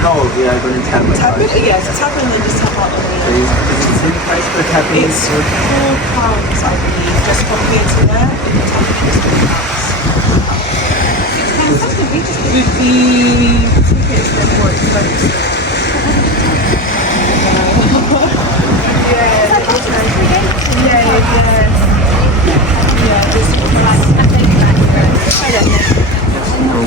No, we are going to tap it. Tap it? Yes, tap it and then just tap out the So is the price for tapping? It's £4, I believe, just from here to there. Tapping is £4. With the tickets, they're more expensive.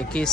21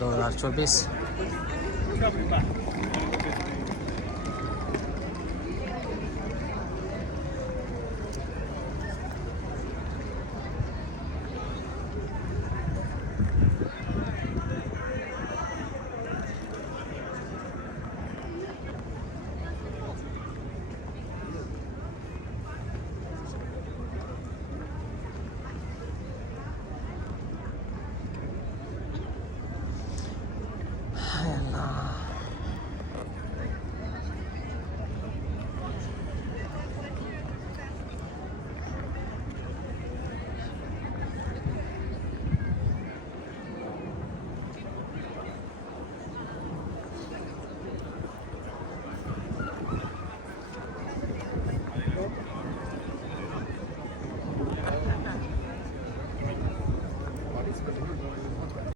2024.